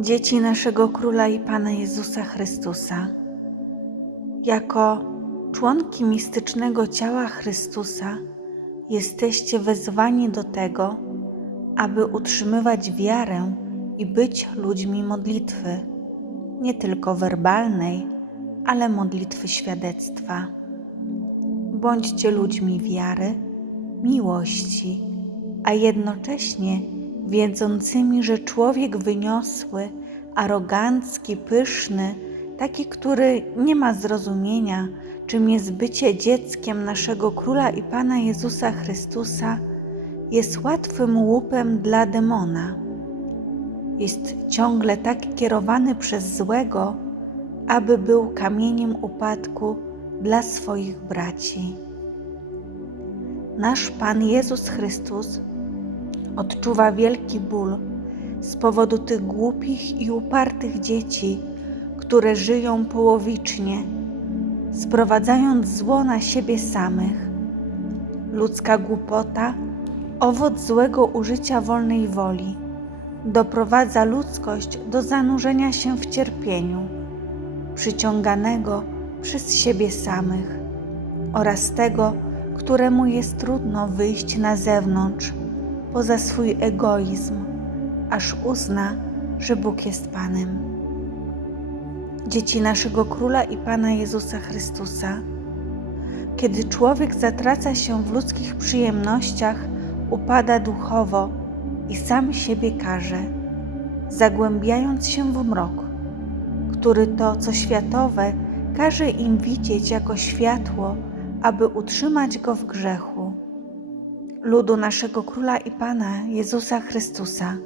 dzieci naszego Króla i Pana Jezusa Chrystusa. Jako członki mistycznego ciała Chrystusa jesteście wezwani do tego, aby utrzymywać wiarę i być ludźmi modlitwy, nie tylko werbalnej, ale modlitwy świadectwa. Bądźcie ludźmi wiary, miłości, a jednocześnie wiedzącymi, że człowiek wyniosły, arogancki, pyszny, taki, który nie ma zrozumienia, czym jest bycie dzieckiem naszego Króla i Pana Jezusa Chrystusa, jest łatwym łupem dla demona. Jest ciągle tak kierowany przez złego, aby był kamieniem upadku dla swoich braci. Nasz Pan Jezus Chrystus odczuwa wielki ból z powodu tych głupich i upartych dzieci, które żyją połowicznie, sprowadzając zło na siebie samych. Ludzka głupota, owoc złego użycia wolnej woli, doprowadza ludzkość do zanurzenia się w cierpieniu, przyciąganego przez siebie samych oraz tego, któremu jest trudno wyjść na zewnątrz poza swój egoizm, aż uzna, że Bóg jest Panem. Dzieci naszego Króla i Pana Jezusa Chrystusa, kiedy człowiek zatraca się w ludzkich przyjemnościach, upada duchowo i sam siebie karze, zagłębiając się w mrok, który to, co światowe, każe im widzieć jako światło, aby utrzymać go w grzechu ludu naszego Króla i Pana Jezusa Chrystusa.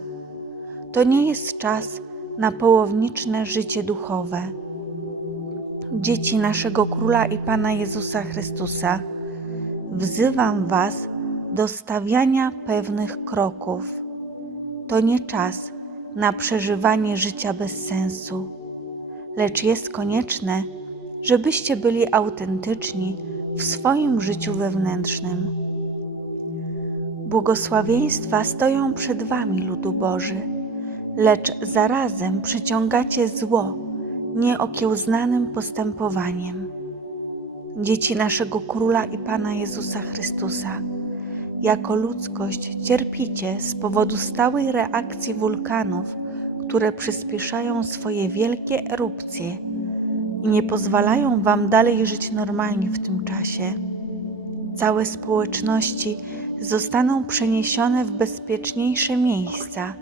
To nie jest czas na połowniczne życie duchowe. Dzieci naszego Króla i Pana Jezusa Chrystusa, wzywam Was do stawiania pewnych kroków. To nie czas na przeżywanie życia bez sensu, lecz jest konieczne, żebyście byli autentyczni w swoim życiu wewnętrznym Błogosławieństwa stoją przed wami, ludu Boży, lecz zarazem przyciągacie zło nieokiełznanym postępowaniem. Dzieci naszego Króla i Pana Jezusa Chrystusa, jako ludzkość cierpicie z powodu stałej reakcji wulkanów, które przyspieszają swoje wielkie erupcje i nie pozwalają wam dalej żyć normalnie w tym czasie. Całe społeczności zostaną przeniesione w bezpieczniejsze miejsca,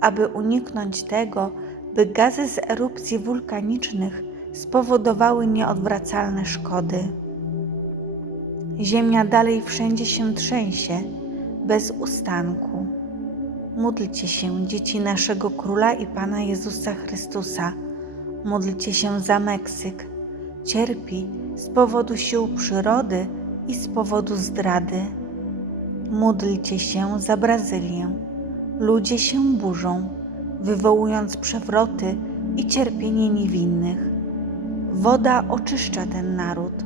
aby uniknąć tego, by gazy z erupcji wulkanicznych spowodowały nieodwracalne szkody. Ziemia dalej wszędzie się trzęsie, bez ustanku. Módlcie się, dzieci naszego Króla i Pana Jezusa Chrystusa. Módlcie się za Meksyk. Cierpi z powodu sił przyrody i z powodu zdrady. Módlcie się za Brazylię. Ludzie się burzą, wywołując przewroty i cierpienie niewinnych. Woda oczyszcza ten naród.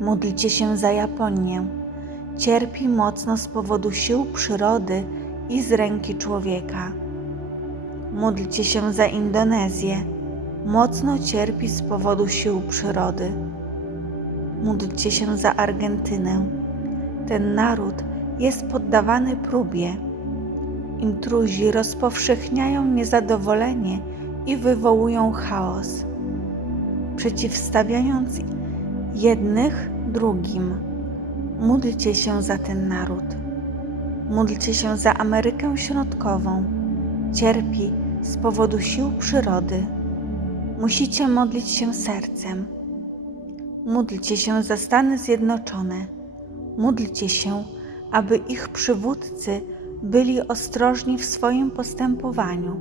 Módlcie się za Japonię. Cierpi mocno z powodu sił przyrody i z ręki człowieka. Módlcie się za Indonezję. Mocno cierpi z powodu sił przyrody. Módlcie się za Argentynę ten naród jest poddawany próbie. Intruzi rozpowszechniają niezadowolenie i wywołują chaos, przeciwstawiając jednych drugim. Módlcie się za ten naród. Módlcie się za Amerykę Środkową. Cierpi z powodu sił przyrody. Musicie modlić się sercem. Módlcie się za Stany Zjednoczone Módlcie się, aby ich przywódcy byli ostrożni w swoim postępowaniu.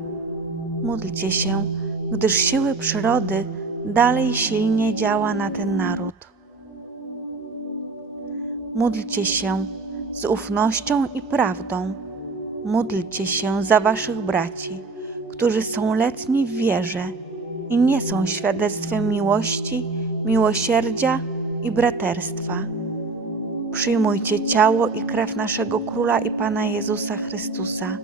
Módlcie się, gdyż siły przyrody dalej silnie działa na ten naród. Módlcie się z ufnością i prawdą. Módlcie się za waszych braci, którzy są letni w wierze i nie są świadectwem miłości, miłosierdzia i braterstwa Przyjmujcie ciało i krew naszego Króla i Pana Jezusa Chrystusa.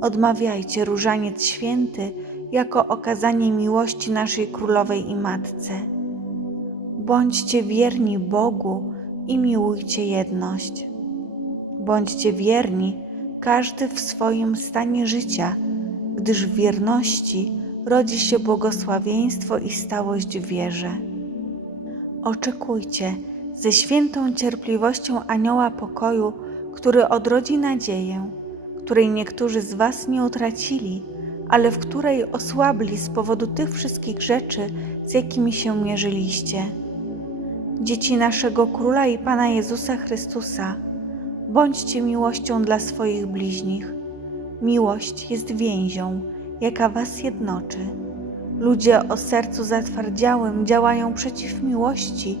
odmawiajcie różaniec święty jako okazanie miłości naszej Królowej i Matce. Bądźcie wierni Bogu i miłujcie jedność. Bądźcie wierni każdy w swoim stanie życia, gdyż w wierności rodzi się błogosławieństwo i stałość w wierze. Oczekujcie ze świętą cierpliwością anioła pokoju, który odrodzi nadzieję, której niektórzy z Was nie utracili, ale w której osłabli z powodu tych wszystkich rzeczy, z jakimi się mierzyliście. Dzieci naszego Króla i Pana Jezusa Chrystusa, bądźcie miłością dla swoich bliźnich. Miłość jest więzią, jaka Was jednoczy. Ludzie o sercu zatwardziałym działają przeciw miłości,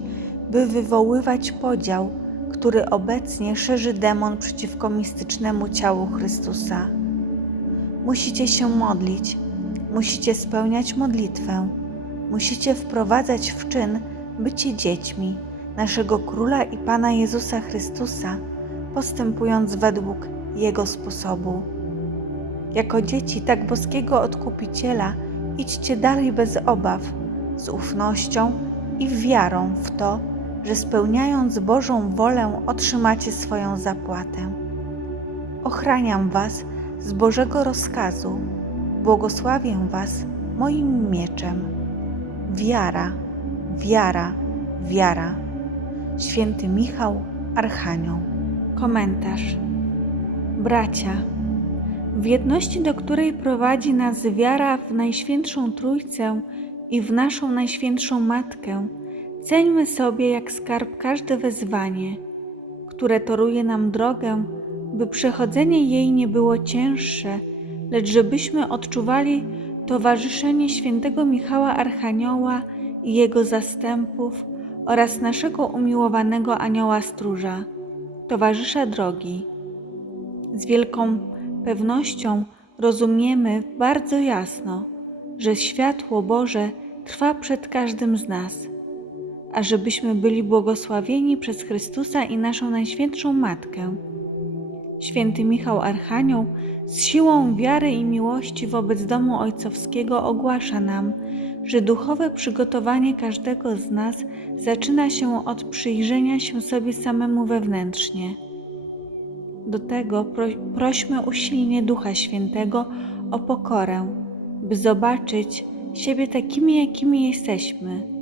by wywoływać podział, który obecnie szerzy demon przeciwko mistycznemu ciału Chrystusa. Musicie się modlić, musicie spełniać modlitwę, musicie wprowadzać w czyn bycie dziećmi naszego Króla i Pana Jezusa Chrystusa, postępując według Jego sposobu. Jako dzieci tak boskiego odkupiciela idźcie dalej bez obaw, z ufnością i wiarą w to, że spełniając Bożą wolę otrzymacie swoją zapłatę. Ochraniam Was z Bożego rozkazu, błogosławię Was moim mieczem. Wiara, wiara, wiara. Święty Michał Archanioł. Komentarz. Bracia, w jedności, do której prowadzi nas wiara w Najświętszą Trójcę i w naszą Najświętszą Matkę, ceńmy sobie jak skarb każde wezwanie, które toruje nam drogę, by przechodzenie jej nie było cięższe, lecz żebyśmy odczuwali towarzyszenie świętego Michała Archanioła i jego zastępów oraz naszego umiłowanego anioła stróża, towarzysza drogi. Z wielką pewnością rozumiemy bardzo jasno, że światło Boże trwa przed każdym z nas, a żebyśmy byli błogosławieni przez Chrystusa i naszą Najświętszą Matkę. Święty Michał Archanioł z siłą wiary i miłości wobec domu ojcowskiego ogłasza nam, że duchowe przygotowanie każdego z nas zaczyna się od przyjrzenia się sobie samemu wewnętrznie. Do tego pro, prośmy usilnie Ducha Świętego o pokorę, by zobaczyć siebie takimi, jakimi jesteśmy.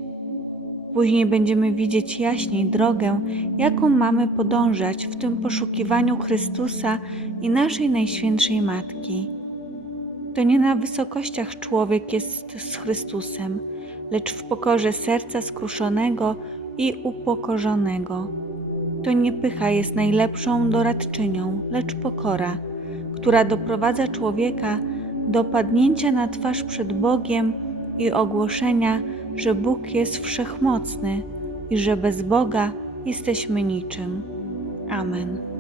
Później będziemy widzieć jaśniej drogę, jaką mamy podążać w tym poszukiwaniu Chrystusa i naszej Najświętszej Matki. To nie na wysokościach człowiek jest z Chrystusem, lecz w pokorze serca skruszonego i upokorzonego. To nie pycha jest najlepszą doradczynią, lecz pokora, która doprowadza człowieka do padnięcia na twarz przed Bogiem i ogłoszenia, że Bóg jest wszechmocny i że bez Boga jesteśmy niczym. Amen.